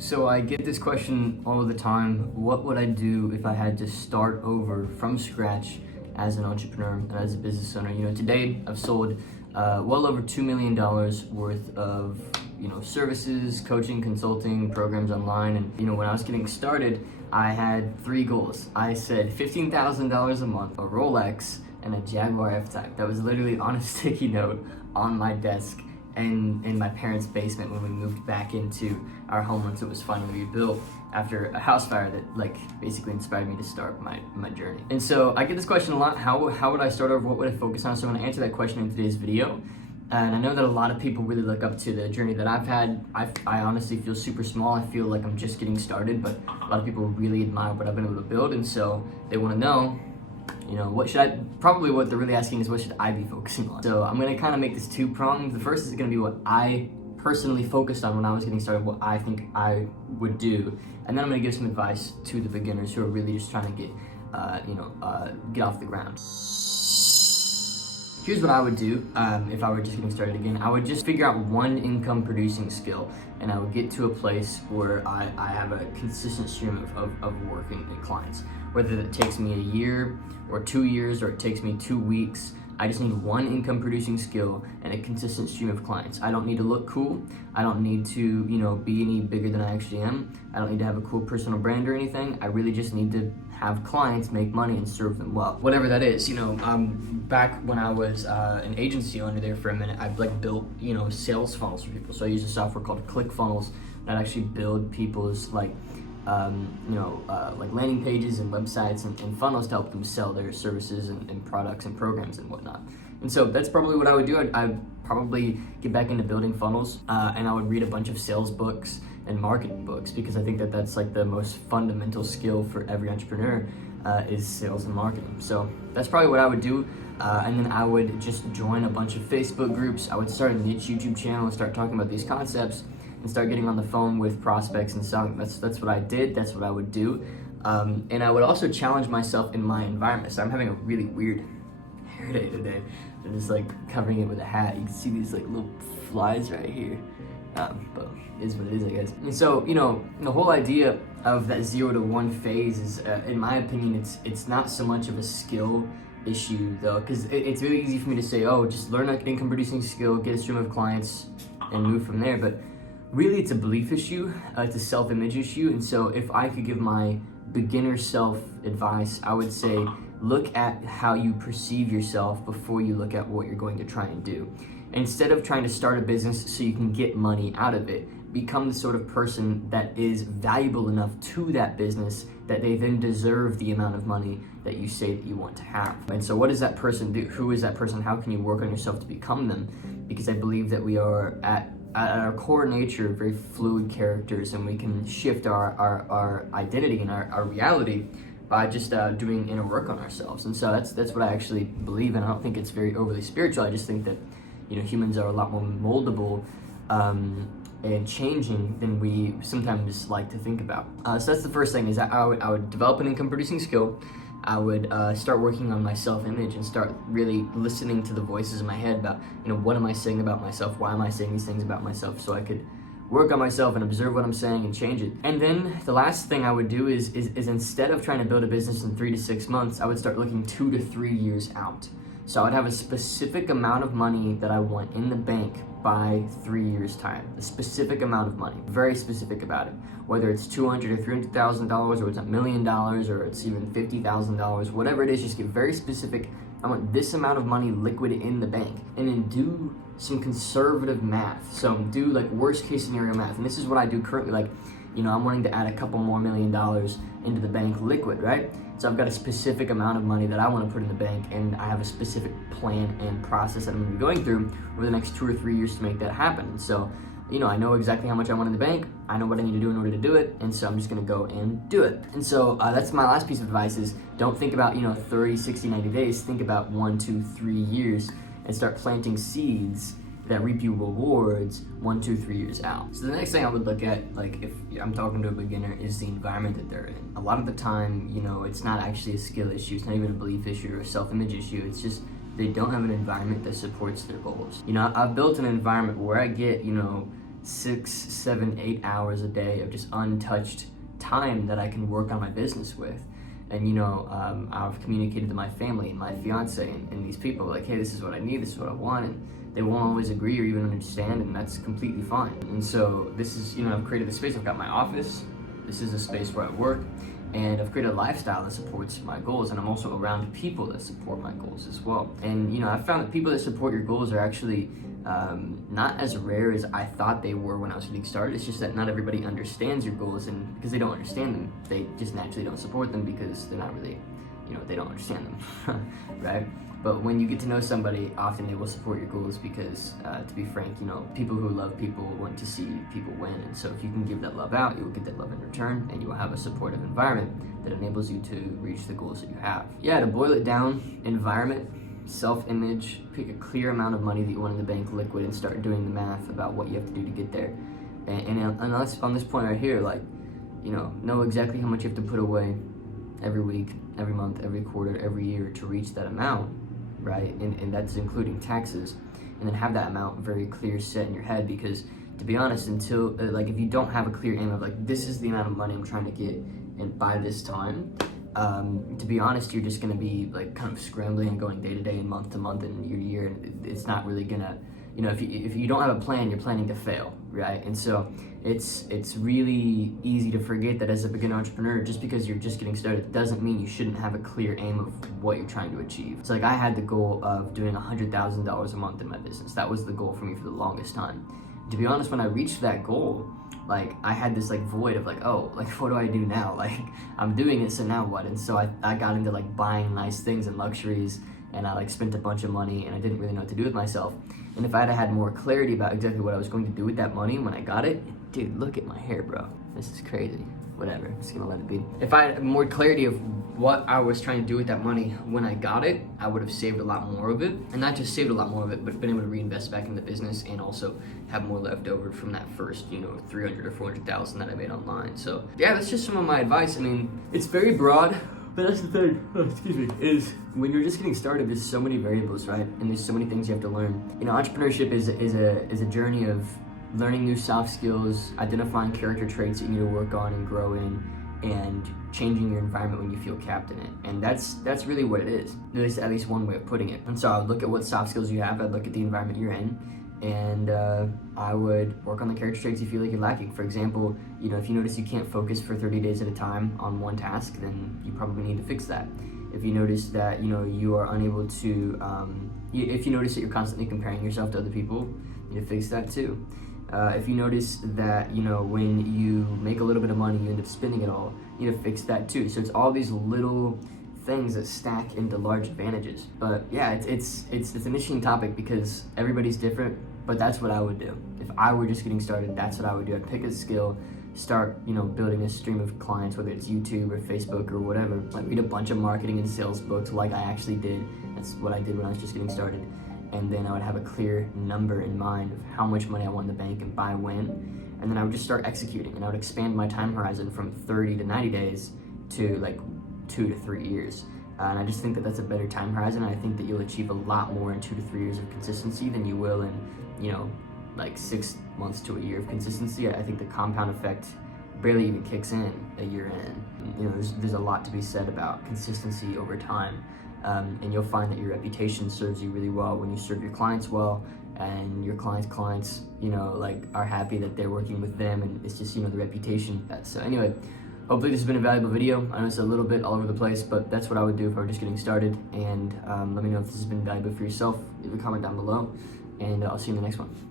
So I get this question all the time. What would I do if I had to start over from scratch as an entrepreneur and as a business owner? Today I've sold well over $2 million worth of, services, coaching, consulting, programs online. And, when I was getting started, I had 3 goals. I said $15,000 a month, a Rolex, and a Jaguar F-Type. That was literally on a sticky note on my desk and in my parents' basement when we moved back into our home once it was finally rebuilt after a house fire that basically inspired me to start my journey. And so I get this question a lot, how would I start over, what would I focus on? So I'm gonna answer that question in today's video. And I know that a lot of people really look up to the journey that I've had. I honestly feel super small. I feel like I'm just getting started, but a lot of people really admire what I've been able to build, and so they wanna know, what they're really asking is what should I be focusing on? So I'm gonna kind of make this 2-pronged. The first is gonna be what I personally focused on when I was getting started, what I think I would do. And then I'm gonna give some advice to the beginners who are really just trying to get off the ground. Here's what I would do if I were just getting started again. I would just figure out one income producing skill, and I would get to a place where I have a consistent stream of working and clients. Whether that takes me a year or 2 years, or it takes me 2 weeks, I just need one income producing skill and a consistent stream of clients. I don't need to look cool. I don't need to, be any bigger than I actually am. I don't need to have a cool personal brand or anything. I really just need to have clients, make money, and serve them well. Whatever that is, back when I was an agency owner there for a minute, I built, sales funnels for people. So I used a software called ClickFunnels that actually build people's landing pages and websites and funnels to help them sell their services and products and programs and whatnot. And so that's probably what I would do. I'd probably get back into building funnels, and I would read a bunch of sales books and marketing books, because I think that that's the most fundamental skill for every entrepreneur is sales and marketing. So that's probably what I would do. And then I would just join a bunch of Facebook groups. I would start a niche YouTube channel and start talking about these concepts and start getting on the phone with prospects and selling. That's what I did. That's what I would do. And I would also challenge myself in my environment. So I'm having a really weird hair day today. I'm just covering it with a hat. You can see these little flies right here. But it is what it is, I guess. And so, the whole idea of that 0 to 1 phase is, in my opinion, it's not so much of a skill issue though, because it's really easy for me to say, oh, just learn an income producing skill, get a stream of clients, and move from there. But really, it's a belief issue. It's a self-image issue. And so if I could give my beginner self advice, I would say look at how you perceive yourself before you look at what you're going to try and do. Instead of trying to start a business so you can get money out of it, become the sort of person that is valuable enough to that business that they then deserve the amount of money that you say that you want to have. And so what does that person do? Who is that person? How can you work on yourself to become them? Because I believe that we are at our core nature very fluid characters, and we can shift our identity and our reality by just doing inner work on ourselves. And so that's what I actually believe, and I don't think it's very overly spiritual. I just think that humans are a lot more moldable and changing than we sometimes like to think about. So that's the first thing, is that I would develop an income producing skill. I would start working on my self-image and start really listening to the voices in my head about, what am I saying about myself? Why am I saying these things about myself? So I could work on myself and observe what I'm saying and change it. And then the last thing I would do is instead of trying to build a business in 3 to 6 months, I would start looking 2 to 3 years out. So I would have a specific amount of money that I want in the bank by 3 years' time. A specific amount of money, very specific about it. Whether it's $200,000 or $300,000, or it's $1 million, or it's even $50,000, whatever it is, just get very specific. I want this amount of money liquid in the bank, and then do some conservative math. So do worst case scenario math, and this is what I do currently. I'm wanting to add a couple more $1 million into the bank liquid, right? So I've got a specific amount of money that I want to put in the bank, and I have a specific plan and process that I'm going to be going through over the next 2 or 3 years to make that happen. So, I know exactly how much I want in the bank. I know what I need to do in order to do it, and so I'm just going to go and do it. And so that's my last piece of advice, is don't think about 30, 60, 90 days. Think about 1, 2, 3 years, and start planting seeds that reap you rewards 1, 2, 3 years out. So the next thing I would look at, if I'm talking to a beginner, is the environment that they're in. A lot of the time, it's not actually a skill issue. It's not even a belief issue or a self-image issue. It's just they don't have an environment that supports their goals. I've built an environment where I get, 6, 7, 8 hours a day of just untouched time that I can work on my business with. And I've communicated to my family and my fiance and these people like, hey, this is what I need, this is what I want, and they won't always agree or even understand, and that's completely fine. And so this is, I've created a space. I've got my office. This is a space where I work, and I've created a lifestyle that supports my goals, and I'm also around people that support my goals as well. And I've found that people that support your goals are actually not as rare as I thought they were when I was getting started. It's just that not everybody understands your goals, and because they don't understand them, they just naturally don't support them because they're not really, they don't understand them, right? But when you get to know somebody, often they will support your goals because, to be frank, people who love people want to see people win. And so if you can give that love out, you will get that love in return, and you will have a supportive environment that enables you to reach the goals that you have. Yeah, to boil it down, environment, self-image, pick a clear amount of money that you want in the bank, liquid, and start doing the math about what you have to do to get there. And on this point right here, know exactly how much you have to put away every week, every month, every quarter, every year to reach that amount, right? And that's including taxes. And then have that amount very clear set in your head, because to be honest, until if you don't have a clear aim of this is the amount of money I'm trying to get and by this time, to be honest, you're just going to be kind of scrambling and going day to day and month to month and year to year, and it's not really gonna, if you don't have a plan, you're planning to fail, right? And so it's really easy to forget that as a beginner entrepreneur, just because you're just getting started doesn't mean you shouldn't have a clear aim of what you're trying to achieve. So I had the goal of doing $100,000 a month in my business. That was the goal for me for the longest time. To be honest, when I reached that goal, I had this void of what do I do now? I'm doing it, so now what? And so I got into buying nice things and luxuries, and I spent a bunch of money, and I didn't really know what to do with myself. And if I had more clarity about exactly what I was going to do with that money when I got it, dude, look at my hair, bro. This is crazy. Whatever, I'm just gonna let it be. If I had more clarity of what I was trying to do with that money when I got it, I would have saved a lot more of it. And not just saved a lot more of it, but been able to reinvest back in the business and also have more left over from that first, 300 or 400,000 that I made online. So yeah, that's just some of my advice. I mean, it's very broad, but that's the thing, is when you're just getting started, there's so many variables, right? And there's so many things you have to learn. Entrepreneurship is a journey of learning new soft skills, identifying character traits that you need to work on and grow in, and changing your environment when you feel capped in it. And that's really what it is. There's at least one way of putting it. And so I would look at what soft skills you have, I'd look at the environment you're in, and I would work on the character traits you feel like you're lacking. For example, if you notice you can't focus for 30 days at a time on one task, then you probably need to fix that. If you notice that you are unable to, if you notice that you're constantly comparing yourself to other people, you need to fix that too. If you notice that, when you make a little bit of money, you end up spending it all, you need to fix that too. So it's all these little things that stack into large advantages. But yeah, it's an interesting topic because everybody's different, but that's what I would do. If I were just getting started, that's what I would do. I'd pick a skill, start, building a stream of clients, whether it's YouTube or Facebook or whatever. Read a bunch of marketing and sales books like I actually did. That's what I did when I was just getting started. And then I would have a clear number in mind of how much money I want in the bank and by when. And then I would just start executing, and I would expand my time horizon from 30 to 90 days to 2 to 3 years. And I just think that that's a better time horizon. I think that you'll achieve a lot more in 2 to 3 years of consistency than you will in, 6 months to a year of consistency. I think the compound effect barely even kicks in a year in. There's a lot to be said about consistency over time. And you'll find that your reputation serves you really well when you serve your clients well, and your clients, are happy that they're working with them, and it's just, the reputation. So anyway, hopefully this has been a valuable video. I know it's a little bit all over the place, but that's what I would do if I were just getting started. And let me know if this has been valuable for yourself. Leave a comment down below, and I'll see you in the next one.